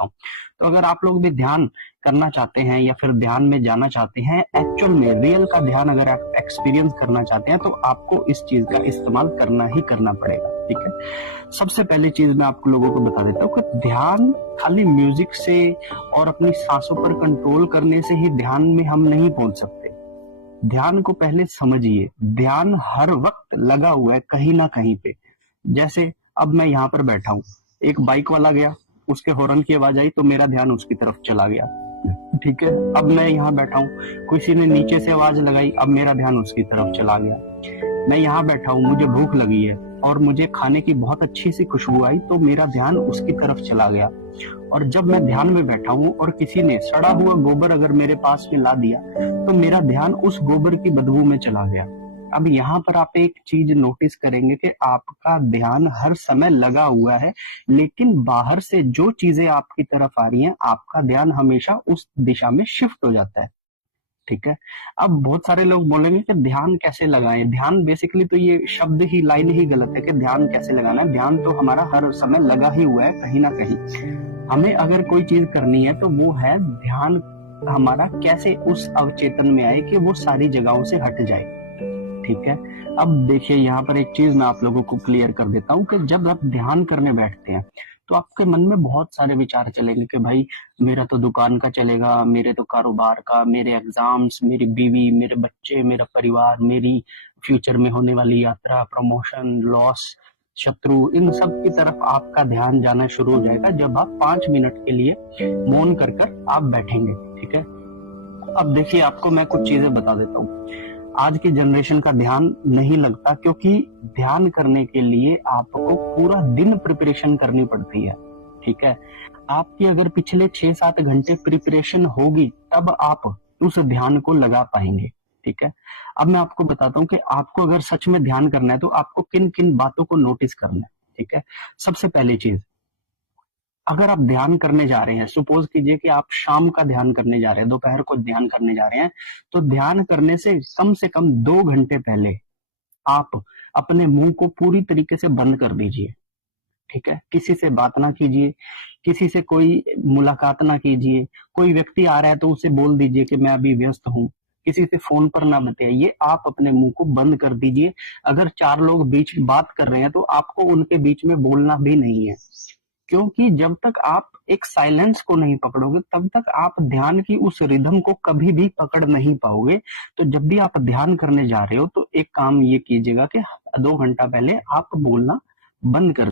करता हूँ। तो अगर आप लोग भी ध्यान करना चाहते हैं या फिर ध्यान में जाना चाहते हैं, एक्चुअल में रियल का ध्यान अगर आप एक्सपीरियंस करना चाहते हैं, तो आपको इस चीज का इस्तेमाल करना ही करना पड़ेगा। ठीक है, सबसे पहली चीज मैं आप लोगों को बता देता हूँ कि ध्यान खाली म्यूजिक से और अपनी सांसों पर कंट्रोल करने से ही ध्यान में हम नहीं पहुंच सकते। ध्यान को पहले समझिए। ध्यान हर वक्त लगा हुआ है कहीं ना कहीं पे। जैसे अब मैं यहाँ पर बैठा हूँ, एक बाइक वाला गया, उसके हॉर्न की आवाज आई तो मेरा ध्यान उसकी तरफ चला गया। ठीक है, अब मैं यहाँ बैठा हूँ, किसी ने नीचे से आवाज लगाई, अब मेरा ध्यान उसकी तरफ चला गया। मैं यहाँ बैठा हूँ, मुझे भूख लगी है और मुझे खाने की बहुत अच्छी सी खुशबू आई तो मेरा ध्यान उसकी तरफ चला गया। और जब मैं ध्यान में बैठा हूँ और किसी ने सड़ा हुआ गोबर अगर मेरे पास में ला दिया तो मेरा ध्यान उस गोबर की बदबू में चला गया। अब यहाँ पर आप एक चीज नोटिस करेंगे कि आपका ध्यान हर समय लगा हुआ है, लेकिन बाहर से जो चीजें आपकी तरफ आ रही हैं, आपका ध्यान हमेशा उस दिशा में शिफ्ट हो जाता है। ठीक है, अब बहुत सारे लोग बोलेंगे कि ध्यान कैसे लगाएं। ध्यान बेसिकली तो ये शब्द ही, लाइन ही गलत है कि ध्यान कैसे लगाना है। ध्यान तो हमारा हर समय लगा ही हुआ है कहीं ना कहीं। हमें अगर कोई चीज करनी है तो वो है ध्यान हमारा कैसे उस अवचेतन में आए कि वो सारी जगहों से हट जाए। ठीक है, अब देखिए यहाँ पर एक चीज मैं आप लोगों को क्लियर कर देता हूँ कि जब आप ध्यान करने बैठते हैं तो आपके मन में बहुत सारे विचार चलेंगे कि भाई मेरा तो दुकान का चलेगा, मेरे तो कारोबार का, मेरे एग्जाम्स, मेरी बीवी, मेरे बच्चे, मेरा परिवार, मेरी फ्यूचर में होने वाली यात्रा, प्रमोशन, लॉस, शत्रु, इन सब की तरफ आपका ध्यान जाना शुरू हो जाएगा जब आप 5 मिनट के लिए मौन कर आप बैठेंगे। ठीक है, अब देखिए आपको मैं कुछ चीजें बता देता हूँ। आज की जनरेशन का ध्यान नहीं लगता क्योंकि ध्यान करने के लिए आपको पूरा दिन प्रिपरेशन करनी पड़ती है। ठीक है, आपकी अगर पिछले 6-7 घंटे प्रिपरेशन होगी तब आप उस ध्यान को लगा पाएंगे। ठीक है, अब मैं आपको बताता हूँ कि आपको अगर सच में ध्यान करना है तो आपको किन किन बातों को नोटिस करना है। ठीक है, सबसे पहली चीज, अगर आप ध्यान करने जा रहे हैं, सपोज कीजिए कि आप शाम का ध्यान करने जा रहे हैं, दोपहर को ध्यान करने जा रहे हैं, तो ध्यान करने से कम 2 घंटे पहले आप अपने मुंह को पूरी तरीके से बंद कर दीजिए। ठीक है, किसी से बात ना कीजिए, किसी से कोई मुलाकात ना कीजिए, कोई व्यक्ति आ रहा है तो उसे बोल दीजिए कि मैं अभी व्यस्त हूँ, किसी से फोन पर ना बताइए, आप अपने मुंह को बंद कर दीजिए। अगर 4 लोग बीच में बात कर रहे हैं तो आपको उनके बीच में बोलना भी नहीं है, क्योंकि जब तक आप एक साइलेंस को नहीं पकड़ोगे तब तक आप ध्यान की उस रिदम को कभी भी पकड़ नहीं पाओगे। तो जब भी आप ध्यान करने जा रहे हो तो एक काम ये कीजिएगा कि 2 घंटा पहले आप बोलना बंद कर